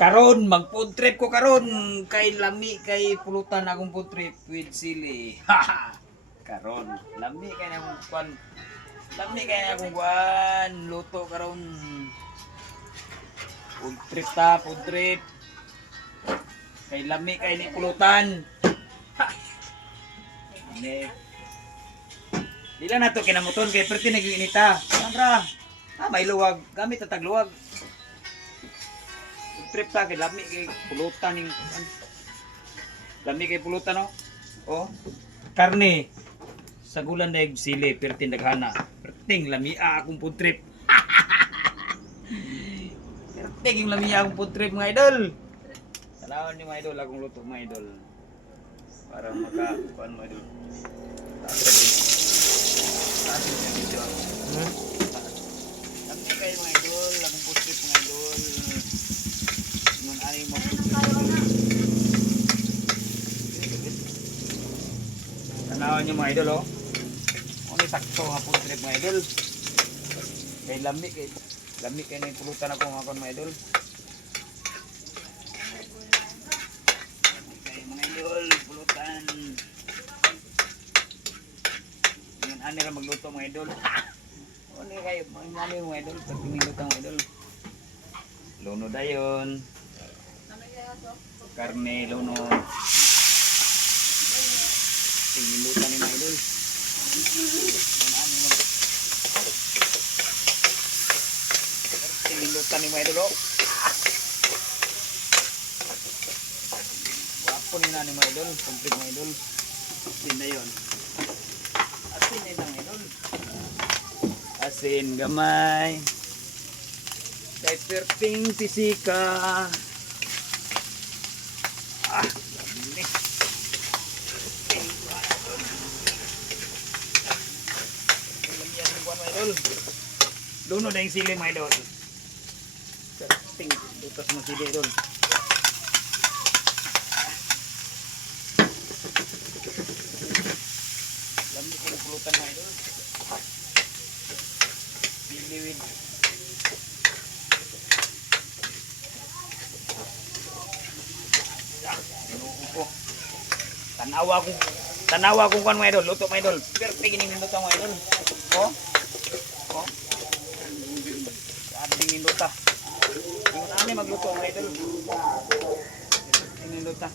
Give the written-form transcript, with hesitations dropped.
Karon mag-food trip ko karon kay lami kay pulutan akong food trip with sili. Karon lami kay akong kwan. Lami kay akong kwan luto karon. Food trip ta, food trip. Kay lami kay ni pulutan. Ne. Dila na to kinamuton kay perti naginita. Sandra. May luwag, gamit tatag luwag. Trip ta kay lami kay pulutan ning lami kay pulutan no. Oh. Karne sa gulan daig sili pertin daghana. Perting lamia akong food trip. Perting yung lamia akong food trip mga idol. Salamat ni mga idol akong luto mga idol. Para makakuan mga idol. Lami kay mga idol akong food trip mga idol. Ani mo tanawan nyo mga idol oh. Ano sakto nga food trip mga idol. Kay lami kay na pulutan ako mga idol. Kay mga idol pulutan. Yan ani ra magluto mga idol. Ano kayo mga idol pag minuto mga idol. Luno dayon. Karne luno. Tinglutan ni mga idol. Tinglutan ni mga idol. Wapo ni na ni mga idol. Complete mga idol. Asin na yun. Asin na mga idol. Asin gamay. Kahit perting sisika. Dami. Luno na yung sili mga idol. Perting butas mo sili idol. Lami ko ng pulutan mga idol. Sili with Tanawa kung kan mga idol, luto mga idol. Perfect ini minuto mga idol. Oh. Oh. Sabi minuto. Yung ani magluto mga idol. Minuto.